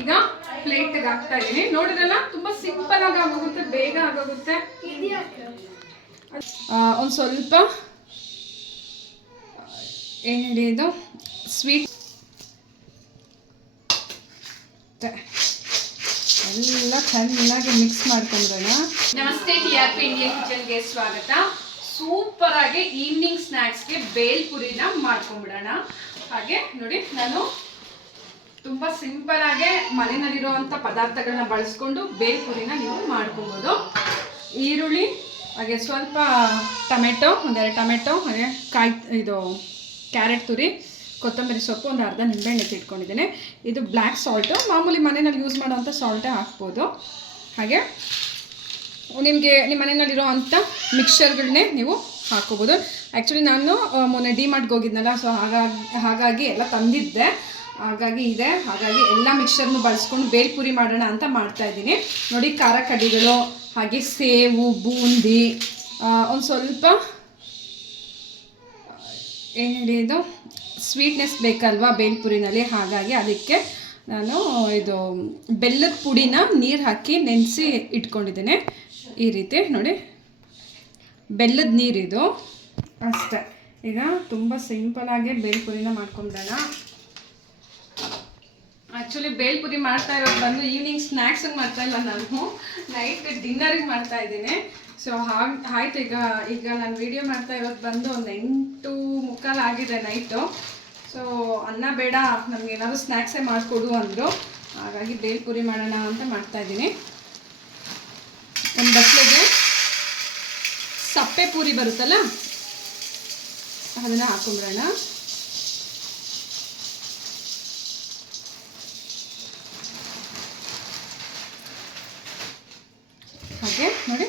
ಈಗ ಪ್ಲೇಟ್ಗೆ ಹಾಕ್ತಾ ಇದ್ದೀನಿ. ನೋಡಿದ್ರಲ್ಲ ತುಂಬಾ ಸಿಂಪಲ್ ಆಗಿ ಆಗೋಗುತ್ತೆ, ಬೇಗ ಆಗೋಗುತ್ತೆ. ಒಂದು ಸ್ವಲ್ಪ ಏನು ಹೇಳಿ ಇದು ಸ್ವೀಟ್ ಎಲ್ಲ ಚೆನ್ನಾಗಿ ಮಿಕ್ಸ್ ಮಾಡ್ಕೊಂಡ್ರೆ. ನಮಸ್ತೆ, TRP ಇಂಡಿಯನ್ ಕಿಚನ್ಗೆ ಸ್ವಾಗತ. ಸೂಪರ್ ಆಗಿ ಈವ್ನಿಂಗ್ ಸ್ನ್ಯಾಕ್ಸ್ಗೆ ಬೇಲ್ಪುರಿನ ಮಾಡ್ಕೊಂಡ್ಬಿಡೋಣ. ಹಾಗೆ ನೋಡಿ, ನಾನು ತುಂಬ ಸಿಂಪಲ್ ಆಗಿ ಮನೆಯಲ್ಲಿರುವಂಥ ಪದಾರ್ಥಗಳನ್ನ ಬಳಸ್ಕೊಂಡು ಬೇಲ್ಪುರಿನ ನೀವು ಮಾಡ್ಕೊಬೋದು. ಈರುಳ್ಳಿ, ಹಾಗೆ ಸ್ವಲ್ಪ ಟೊಮೆಟೊ, ಒಂದೆರಡು ಟೊಮೆಟೊ, ಹಾಗೆ ಇದು ಕ್ಯಾರೆಟ್ ತುರಿ, ಕೊತ್ತಂಬರಿ ಸೊಪ್ಪು, ಒಂದು ಅರ್ಧ ನಿಂಬೆಹಣ್ಣು ಇಟ್ಕೊಂಡಿದ್ದೀನಿ. ಇದು ಬ್ಲ್ಯಾಕ್ ಸಾಲ್ಟು, ಮಾಮೂಲಿ ಮನೆಯಲ್ಲಿ ಯೂಸ್ ಮಾಡೋವಂಥ ಸಾಲ್ಟೇ ಹಾಕ್ಬೋದು. ಹಾಗೆ ನಿಮಗೆ ನಿಮ್ಮ ಮನೆಯಲ್ಲಿರೋ ಅಂಥ ಮಿಕ್ಸರ್ಗಳನ್ನೇ ನೀವು ಹಾಕ್ಕೋಬೋದು. ಆ್ಯಕ್ಚುಲಿ ನಾನು ಮೊನ್ನೆ ಡಿಮಾರ್ಟ್ಗೆ ಹೋಗಿದ್ನಲ್ಲ, ಸೊ ಹಾಗಾಗಿ ಎಲ್ಲ ತಂದಿದ್ದೆ, ಹಾಗಾಗಿ ಎಲ್ಲ ಮಿಕ್ಸರ್ನು ಬಳಸ್ಕೊಂಡು ಬೇಲ್ಪುರಿ ಮಾಡೋಣ ಅಂತ ಮಾಡ್ತಾಯಿದ್ದೀನಿ. ನೋಡಿ, ಖಾರ ಕಡ್ಡಿಗಳು, ಹಾಗೆ ಸೇವು, ಬೂಂದಿ, ಒಂದು ಸ್ವಲ್ಪ ಏನು ಹೇಳಿ ಇದು ಸ್ವೀಟ್ನೆಸ್ ಬೇಕಲ್ವಾ ಬೇಲ್ಪುರಿನಲ್ಲಿ, ಹಾಗಾಗಿ ಅದಕ್ಕೆ ನಾನು ಇದು ಬೆಲ್ಲದ ಪುಡಿನ ನೀರು ಹಾಕಿ ನೆನೆಸಿ ಇಟ್ಕೊಂಡಿದ್ದೀನಿ. ಈ ರೀತಿ ನೋಡಿ, ಬೆಲ್ಲದ ನೀರಿದು ಅಷ್ಟೇ. ಈಗ ತುಂಬ ಸಿಂಪಲಾಗಿ ಬೇಲ್ಪುರಿನ ಮಾಡ್ಕೊಂಬಿಡೋಣ. ಆ್ಯಕ್ಚುಲಿ ಬೇಲ್ಪುರಿ ಮಾಡ್ತಾ ಇರೋದು ಬಂದು ಈವ್ನಿಂಗ್ ಸ್ನ್ಯಾಕ್ಸಿಗೆ ಮಾಡ್ತಾಯಿಲ್ಲ, ನಾನು ನೈಟ್ ಡಿನ್ನರಿಗೆ ಮಾಡ್ತಾಯಿದ್ದೀನಿ. ಸೊ ಆಯ್ತು, ಈಗ ನಾನು ವಿಡಿಯೋ ಮಾಡ್ತಾ ಇರೋದು ಬಂದು ಒಂದು 8:45 ಆಗಿದೆ ನೈಟು. ಸೊ ಅನ್ನ ಬೇಡ, ನಮ್ಗೆ ಏನಾದರೂ ಸ್ನ್ಯಾಕ್ಸೇ ಮಾಡಿಕೊಡು ಅಂದರು, ಹಾಗಾಗಿ ಬೇಲ್ಪುರಿ ಮಾಡೋಣ ಅಂತ ಮಾಡ್ತಾಯಿದ್ದೀನಿ. ಒಂದು ಬಟ್ಲಿಗೆ ಸಪ್ಪೆ ಪೂರಿ ಬರುತ್ತಲ್ಲ, ಅದನ್ನು ಹಾಕೊಂಡ್ಬಿಡೋಣ. ಹಾಗೆ ನೋಡಿ,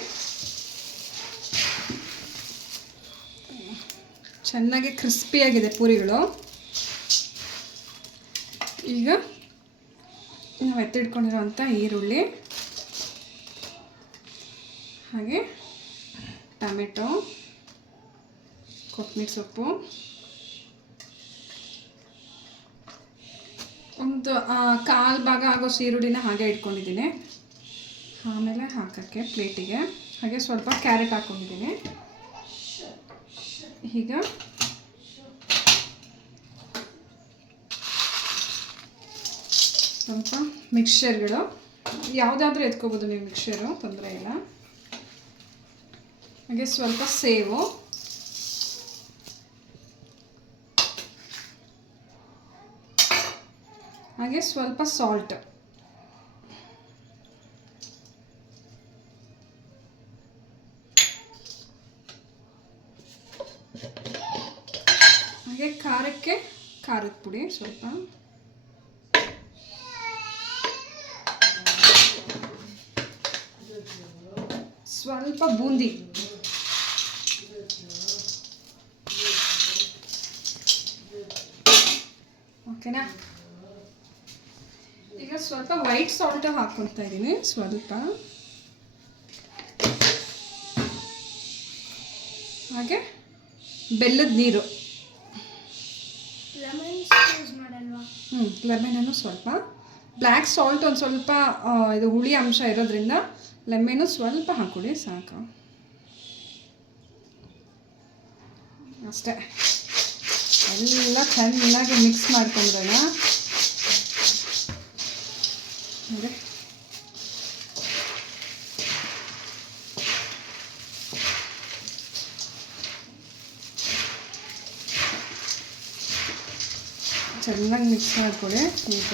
ಚೆನ್ನಾಗಿ ಕ್ರಿಸ್ಪಿಯಾಗಿದೆ ಪೂರಿಗಳು. ಈಗ ನಾವು ಎತ್ತಿಟ್ಕೊಂಡಿರೋಂಥ ಈರುಳ್ಳಿ, ಹಾಗೆ ಟೊಮೆಟೊ, ಕೊತ್ತಂಬರಿ ಸೊಪ್ಪು, ಒಂದು 1/4 ಭಾಗ ಆಗೋ ಈರುಳ್ಳಿನ ಹಾಗೆ ಇಟ್ಕೊಂಡಿದ್ದೀನಿ. ಆಮೇಲೆ ಹಾಕೋಕ್ಕೆ ಪ್ಲೇಟಿಗೆ ಹಾಗೆ ಸ್ವಲ್ಪ ಕ್ಯಾರೆಟ್ ಹಾಕ್ಕೊಂಡಿದ್ದೀನಿ. ಈಗ ಸ್ವಲ್ಪ ಮಿಕ್ಸ್ಚರ್ಗಳು, ಯಾವುದಾದ್ರೂ ಎತ್ಕೋಬೋದು ನೀವು ಮಿಕ್ಸ್ಚರು, ತೊಂದರೆ ಇಲ್ಲ. ಹಾಗೆ ಸ್ವಲ್ಪ ಸೇವು, ಹಾಗೆ ಸ್ವಲ್ಪ ಸಾಲ್ಟ್, ಹಾಗೆ ಖಾರಕ್ಕೆ ಖಾರದ ಪುಡಿ ಸ್ವಲ್ಪ, ಸ್ವಲ್ಪ ಬೂಂದಿ, ಓಕೆನಾ. ಈಗ ಸ್ವಲ್ಪ ವೈಟ್ ಸಾಲ್ಟ್ ಹಾಕ್ಕೊಳ್ತಾ ಇದ್ದೀನಿ, ಸ್ವಲ್ಪ. ಹಾಗೆ ಬೆಲ್ಲದ ನೀರು, ಲೆಮನನ್ನು ಸ್ವಲ್ಪ, ಬ್ಲ್ಯಾಕ್ ಸಾಲ್ಟ್ ಒಂದು ಸ್ವಲ್ಪ ಇದು ಹುಳಿ ಅಂಶ ಇರೋದ್ರಿಂದ ಲೆಮನ್ನು ಸ್ವಲ್ಪ ಹಾಕ್ಕೊಡಿ, ಸಾಕು. ಅಷ್ಟೇ, ಎಲ್ಲ ಚೆನ್ನಾಗಿ ಮಿಕ್ಸ್ ಮಾಡ್ಕೊಂಡ್ರೆ ನೋಡಿ. ಚೆನ್ನಾಗಿ ಮಿಕ್ಸ್ ಮಾಡ್ಕೊಳ್ಳಿ. ಈಗ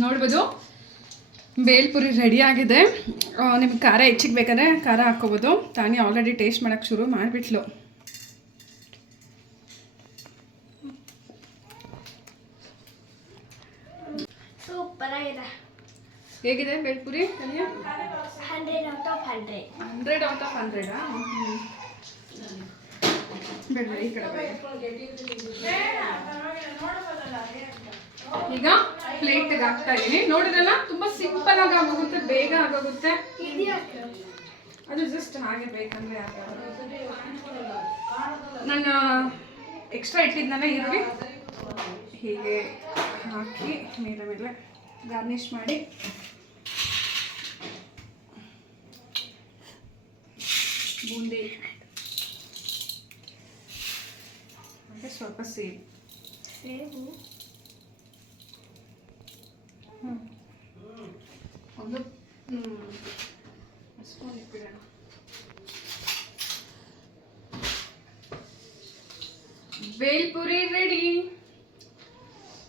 ನೋಡ್ಬೋದು, ಬೇಲ್ಪುರಿ ರೆಡಿ ಆಗಿದೆ. ನಿಮ್ಗೆ ಖಾರ ಹೆಚ್ಚಿಗೆ ಬೇಕಾದ್ರೆ ಖಾರ ಹಾಕ್ಕೋಬೋದು. ತಾನೇ ಆಲ್ರೆಡಿ ಟೇಸ್ಟ್ ಮಾಡೋಕ್ಕೆ ಶುರು ಮಾಡಿಬಿಟ್ಲು. ಸೂಪರಾಗಿದೆ. ಹೇಗಿದೆ bhelpuri? 100 out of 100. 100 out of 100? ಬೇಡ, ಈ ಕಡೆ. ಈಗ ಪ್ಲೇಟ್ಗೆ ಹಾಕ್ತಾ ಇದ್ದೀನಿ. ನೋಡಿದ್ರಲ್ಲ, ತುಂಬಾ ಸಿಂಪಲ್ ಆಗಿ ಆಗೋಗುತ್ತೆ, ಬೇಗ ಆಗೋಗುತ್ತೆ. ಅದು ಜಸ್ಟ್ ಹಾಗೆ ಬೇಕಂದ್ರೆ ನಾನು ಎಕ್ಸ್ಟ್ರಾ ಇಟ್ಟಿದ್ನಲ್ಲ ಈರುಳ್ಳಿ ಹೀಗೆ ಹಾಕಿ ಮೇಲೆ ಮೇಲೆ ಗಾರ್ನಿಷ್ ಮಾಡಿ ಬೂಂದಿ ಮತ್ತು ಸ್ವಲ್ಪ ಸೇಬು ಸೇಬು ಒಂದು ಸ್ಪೂನ್ ಇಟ್ಬಿಡೋಣ. ಬೇಲ್ಪುರಿ ರೆಡಿ.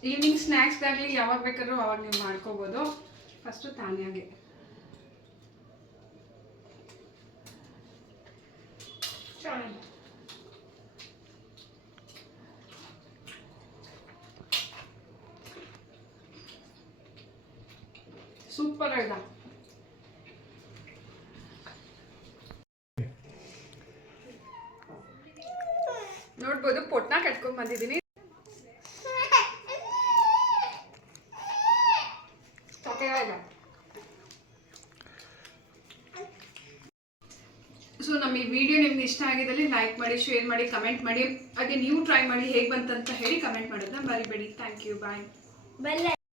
ಈವ್ನಿಂಗ್ ಸ್ನ್ಯಾಕ್ಸ್ಗಾಗಲಿ ಯಾವಾಗ ಬೇಕಾದ್ರೂ ಅವಾಗ ನೀವು ಮಾಡ್ಕೋಬೋದು. ಫಸ್ಟು ತಾನಿಯಾಗೆ ಸೂಪರ್ ಆಗಿದೆ. ನೋಡ್ಬೋದು ಪೊಟ್ನ ಕಟ್ಕೊಂಡ್ ಬಂದಿದ್ದೀನಿ. ಸೊ ನಮ್ಮ ಈ ವಿಡಿಯೋ ನಿಮ್ಗೆ ಇಷ್ಟ ಆಗಿದ್ದಲ್ಲಿ ಲೈಕ್ ಮಾಡಿ, ಶೇರ್ ಮಾಡಿ, ಕಮೆಂಟ್ ಮಾಡಿ. ಹಾಗೆ ನೀವು ಟ್ರೈ ಮಾಡಿ ಹೇಗೆ ಬಂತಂತ ಹೇಳಿ ಕಮೆಂಟ್ ಮಾಡೋದನ್ನ ಮರಿಬೇಡಿ. Thank you, bye.